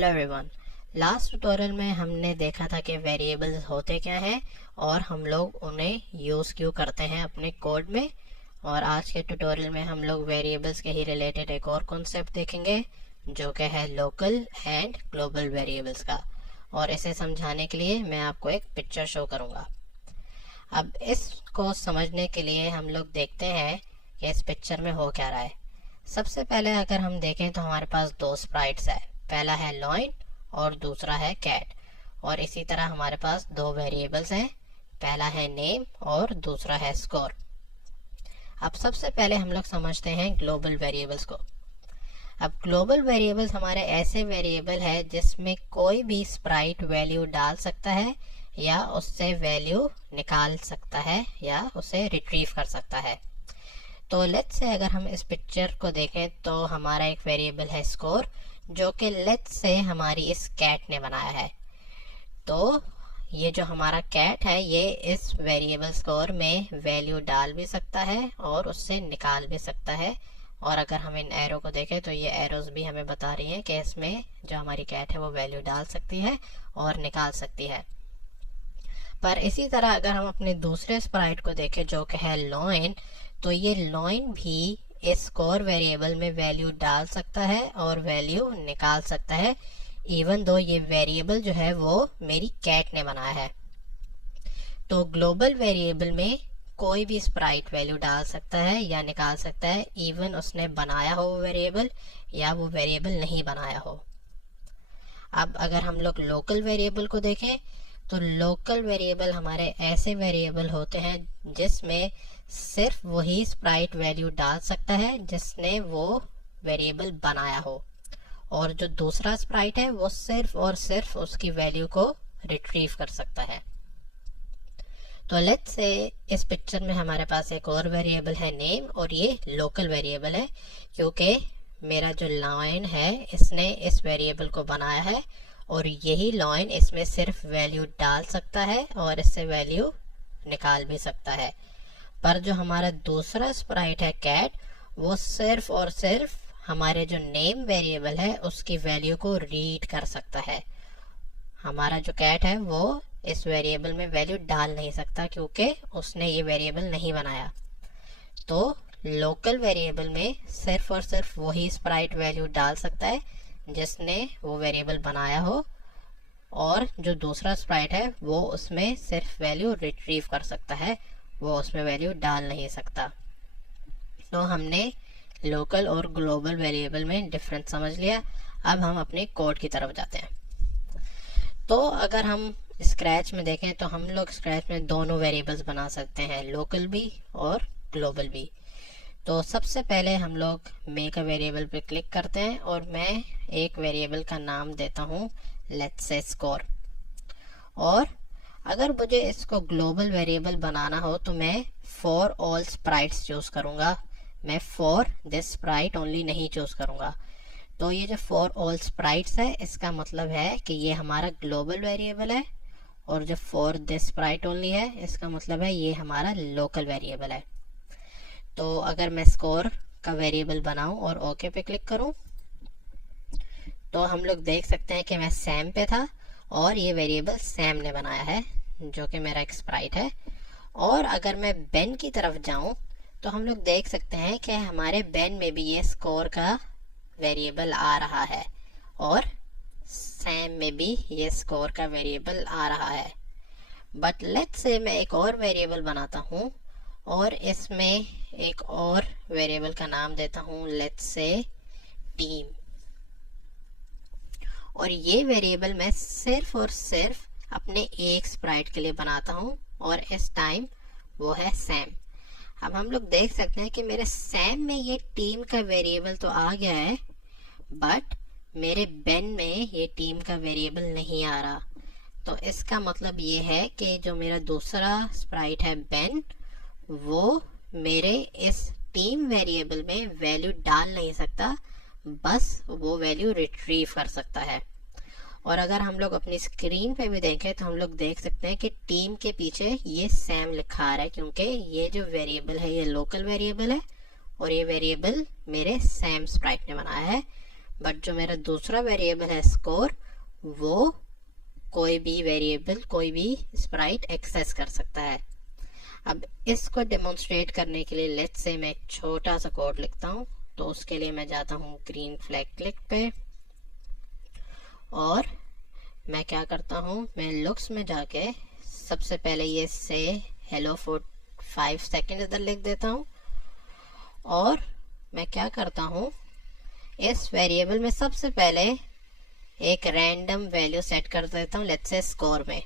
Hello everyone. Last tutorial में हमने देखा था कि वेरिएबल्स होते क्या हैं और हम लोग उन्हें यूज़ क्यों करते हैं अपने कोड में। और आज के ट्यूटोरियल में हम लोग वेरिएबल्स के ही रिलेटेड एक और कॉन्सेप्ट देखेंगे जो कि है लोकल एंड ग्लोबल वेरिएबल्स का। और इसे समझाने के लिए मैं आपको एक पिक्चर शो करूँगा। अब इसको समझने के लिए हम लोग देखते हैं कि इस पिक्चर में हो क्या रहा है। सबसे पहले अगर हम देखें तो हमारे पास दो स्प्राइट्स है, पहला है लॉइन और दूसरा है कैट। और इसी तरह हमारे पास दो वेरिएबल्स हैं, पहला है नेम और दूसरा है स्कोर। अब सबसे पहले हम लोग समझते हैं ग्लोबल वेरिएबल्स को। अब ग्लोबल वेरिएबल्स हमारे ऐसे वेरिएबल है जिसमें कोई भी स्प्राइट वैल्यू डाल सकता है या उससे वैल्यू निकाल सकता है या उसे रिट्रीव कर सकता है। तो लेट्स से अगर हम इस पिक्चर को देखें तो हमारा एक वेरिएबल है स्कोर जो कि लेट्स से हमारी इस कैट ने बनाया है। तो ये जो हमारा कैट है ये इस वेरिएबल स्कोर में वैल्यू डाल भी सकता है और उससे निकाल भी सकता है। और अगर हम इन एरो को देखें तो ये एरोज भी हमें बता रही हैं कि इसमें जो हमारी कैट है वो वैल्यू डाल सकती है और निकाल सकती है। पर इसी तरह अगर हम अपने दूसरे स्प्राइट को देखें जो कि है लॉइन, तो ये लॉइन भी इस स्कोर वेरिएबल में वैल्यू डाल सकता है और वैल्यू निकाल सकता है, इवन दो ये वेरिएबल जो है वो मेरी कैट ने बनाया है। तो ग्लोबल वेरिएबल में कोई भी स्प्राइट वैल्यू डाल सकता है या निकाल सकता है, इवन उसने बनाया हो वेरिएबल या वो वेरिएबल नहीं बनाया हो। अब अगर हम लोग लोकल वेरिएबल को देखें तो लोकल वेरिएबल हमारे ऐसे वेरिएबल होते हैं जिसमें सिर्फ वही स्प्राइट वैल्यू डाल सकता है जिसने वो वेरिएबल बनाया हो, और जो दूसरा स्प्राइट है वो सिर्फ और सिर्फ उसकी वैल्यू को रिट्रीव कर सकता है। तो लेट्स से इस पिक्चर में हमारे पास एक और वेरिएबल है नेम और ये लोकल वेरिएबल है क्योंकि मेरा जो लाइन है इसने इस वेरिएबल को बनाया है और यही लाइन इसमें सिर्फ वैल्यू डाल सकता है और इससे वैल्यू निकाल भी सकता है। पर जो हमारा दूसरा स्प्राइट है कैट, वो सिर्फ और सिर्फ हमारे जो नेम वेरिएबल है उसकी वैल्यू को रीड कर सकता है। हमारा जो कैट है वो इस वेरिएबल में वैल्यू डाल नहीं सकता क्योंकि उसने ये वेरिएबल नहीं बनाया। तो लोकल वेरिएबल में सिर्फ और सिर्फ वही स्प्राइट वैल्यू डाल सकता है जिसने वो वेरिएबल बनाया हो, और जो दूसरा स्प्राइट है वो उसमें सिर्फ वैल्यू रिट्रीव कर सकता है, वो उसमें वैल्यू डाल नहीं सकता। तो हमने लोकल और ग्लोबल वेरिएबल में डिफरेंस समझ लिया। अब हम अपने कोड की तरफ जाते हैं। तो अगर हम स्क्रैच में देखें तो हम लोग स्क्रैच में दोनों वेरिएबल्स बना सकते हैं, लोकल भी और ग्लोबल भी। तो सबसे पहले हम लोग मेक अ वेरिएबल पे क्लिक करते हैं और मैं एक वेरिएबल का नाम देता हूँ लेट्स से स्कोर। और अगर मुझे इसको ग्लोबल वेरिएबल बनाना हो तो मैं फॉर ऑल स्प्राइट्स चूज करूंगा, मैं फॉर दिस स्प्राइट ओनली नहीं चूज करूंगा। तो ये जो फॉर ऑल स्प्राइट्स है इसका मतलब है कि ये हमारा ग्लोबल वेरिएबल है, और जो फॉर दिस स्प्राइट ओनली है इसका मतलब है ये हमारा लोकल वेरिएबल है। तो अगर मैं स्कोर का वेरिएबल बनाऊं और ओके पे क्लिक करूं तो हम लोग देख सकते हैं कि मैं सैम पे था और ये वेरिएबल सैम ने बनाया है जो कि मेरा एक स्प्राइट है। और अगर मैं बेन की तरफ जाऊं तो हम लोग देख सकते हैं कि हमारे बेन में भी ये स्कोर का वेरिएबल आ रहा है और सैम में भी ये स्कोर का वेरिएबल आ रहा है। बट लेट्स से मैं एक और वेरिएबल बनाता हूँ और इसमें एक और वेरिएबल का नाम देता हूँ लेट्स से टीम। और ये वेरिएबल मैं सिर्फ और सिर्फ अपने एक स्प्राइट के लिए बनाता हूँ और इस टाइम वो है सैम। अब हम लोग देख सकते हैं कि मेरे सैम में ये टीम का वेरिएबल तो आ गया है, बट मेरे बेन में ये टीम का वेरिएबल नहीं आ रहा। तो इसका मतलब ये है कि जो मेरा दूसरा स्प्राइट है बेन, वो मेरे इस टीम वेरिएबल में वैल्यू डाल नहीं सकता, बस वो वैल्यू रिट्रीव कर सकता है। और अगर हम लोग अपनी स्क्रीन पे भी देखें तो हम लोग देख सकते हैं कि टीम के पीछे ये सैम लिखा आ रहा है क्योंकि ये जो वेरिएबल है ये लोकल वेरिएबल है और ये वेरिएबल मेरे सैम स्प्राइट ने बनाया है। बट जो मेरा दूसरा वेरिएबल है स्कोर, वो कोई भी वेरिएबल, कोई भी स्प्राइट एक्सेस कर सकता है। अब इसको डेमोन्स्ट्रेट करने के लिए लेट्स से मैं एक छोटा सा कोड लिखता हूँ। तो उसके लिए मैं जाता हूँ ग्रीन फ्लैग क्लिक पे और मैं क्या करता हूँ, मैं लुक्स में जाके सबसे पहले ये से हेलो फॉर 5 सेकेंड इधर लिख देता हूँ और मैं क्या करता हूँ, इस वेरिएबल में सबसे पहले एक रैंडम वैल्यू सेट कर देता हूँ लेट्स से स्कोर में,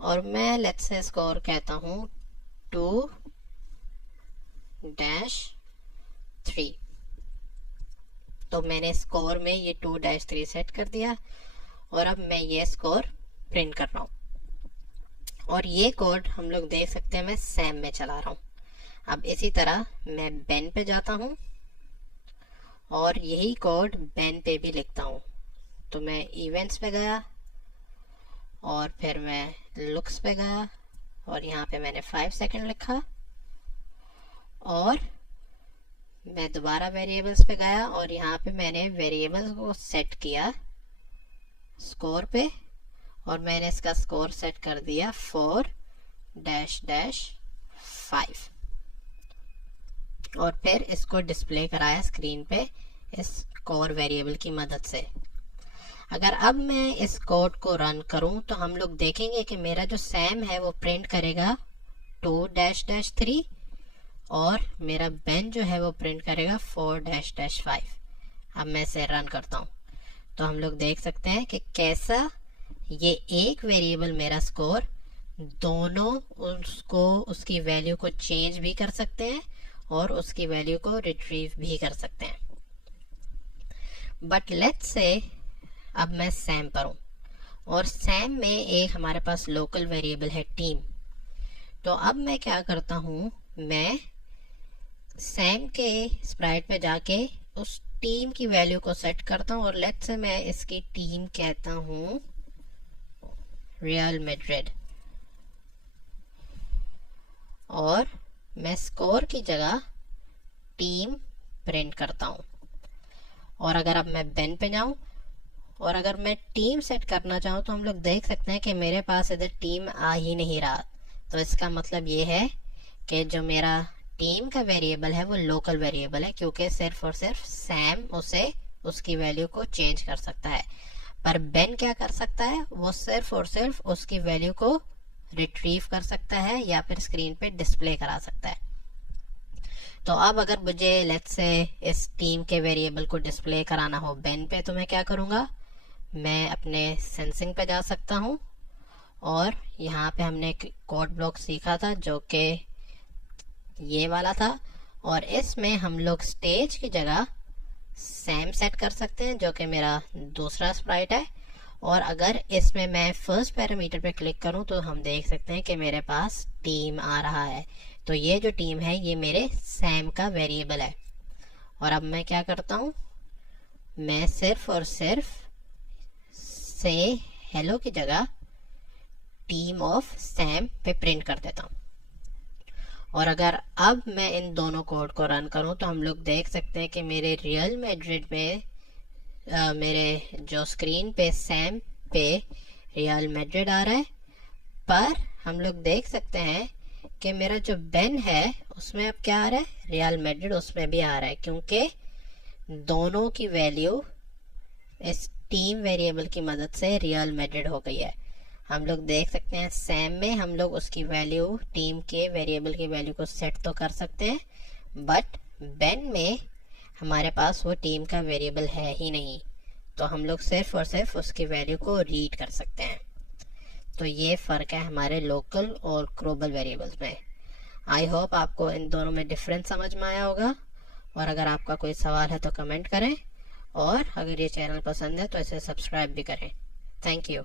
और मैं लेट्स से स्कोर कहता हूँ 2-3। तो मैंने स्कोर में ये 2-3 सेट कर दिया और अब मैं ये स्कोर प्रिंट कर रहा हूँ। और ये कोड हम लोग देख सकते हैं मैं सैम में चला रहा हूँ। अब इसी तरह मैं बेन पे जाता हूँ और यही कोड बेन पे भी लिखता हूँ। तो मैं इवेंट्स पे गया और फिर मैं लुक्स पे गया और यहाँ पे मैंने 5 सेकेंड लिखा और मैं दोबारा वेरिएबल्स पे गया और यहाँ पे मैंने वेरिएबल्स को सेट किया स्कोर पे और मैंने इसका स्कोर सेट कर दिया 4-5 और फिर इसको डिस्प्ले कराया स्क्रीन पे इस स्कोर वेरिएबल की मदद से। अगर अब मैं इस कोड को रन करूं तो हम लोग देखेंगे कि मेरा जो सैम है वो प्रिंट करेगा 2-3 और मेरा बेन जो है वो प्रिंट करेगा 4-5। अब मैं इसे रन करता हूं तो हम लोग देख सकते हैं कि कैसा ये एक वेरिएबल मेरा स्कोर दोनों उसको उसकी वैल्यू को चेंज भी कर सकते हैं और उसकी वैल्यू को रिट्रीव भी कर सकते हैं। बट लेट्स से अब मैं सैम पर हूँ और सैम में एक हमारे पास लोकल वेरिएबल है टीम। तो अब मैं क्या करता हूँ, मैं सैम के स्प्राइट पे जाके उस टीम की वैल्यू को सेट करता हूँ और लेट्स से मैं इसकी टीम कहता हूँ रियल मैड्रिड और मैं स्कोर की जगह टीम प्रिंट करता हूँ। और अगर अब मैं बेन पे जाऊं और अगर मैं टीम सेट करना चाहूँ तो हम लोग देख सकते हैं कि मेरे पास इधर टीम आ ही नहीं रहा। तो इसका मतलब ये है कि जो मेरा टीम का वेरिएबल है वो लोकल वेरिएबल है, क्योंकि सिर्फ और सिर्फ सैम उसे उसकी वैल्यू को चेंज कर सकता है। पर बेन क्या कर सकता है, वो सिर्फ और सिर्फ उसकी वैल्यू को रिट्रीव कर सकता है या फिर स्क्रीन पे डिस्प्ले करा सकता है। तो अब अगर मुझे लेट्स से इस टीम के वेरिएबल को डिस्प्ले कराना हो बेन पे, तो मैं क्या करूँगा, मैं अपने सेंसिंग पे जा सकता हूँ और यहाँ पे हमने एक कोड ब्लॉक सीखा था जो कि ये वाला था और इसमें हम लोग स्टेज की जगह सैम सेट कर सकते हैं जो कि मेरा दूसरा स्प्राइट है। और अगर इसमें मैं फर्स्ट पैरामीटर पे क्लिक करूं तो हम देख सकते हैं कि मेरे पास टीम आ रहा है। तो ये जो टीम है ये मेरे सैम का वेरिएबल है। और अब मैं क्या करता हूं, मैं सिर्फ और सिर्फ से हेलो की जगह टीम ऑफ सैम पे प्रिंट कर देता हूं। और अगर अब मैं इन दोनों कोड को रन करूं तो हम लोग देख सकते हैं कि मेरे रियल मैड्रिड में मेरे जो स्क्रीन पे सैम पे रियल मैड्रिड आ रहा है, पर हम लोग देख सकते हैं कि मेरा जो बेन है उसमें अब क्या आ रहा है, रियल मैड्रिड उसमें भी आ रहा है, क्योंकि दोनों की वैल्यू इस टीम वेरिएबल की मदद से रियल मैड्रिड हो गई है। हम लोग देख सकते हैं सैम में हम लोग उसकी वैल्यू टीम के वेरिएबल की वैल्यू को सेट तो कर सकते हैं, बट बेन में हमारे पास वो टीम का वेरिएबल है ही नहीं, तो हम लोग सिर्फ और सिर्फ उसकी वैल्यू को रीड कर सकते हैं। तो ये फ़र्क है हमारे लोकल और ग्लोबल वेरिएबल्स में। आई होप आपको इन दोनों में डिफरेंस समझ में आया होगा। और अगर आपका कोई सवाल है तो कमेंट करें और अगर ये चैनल पसंद है तो इसे सब्सक्राइब भी करें। Thank you.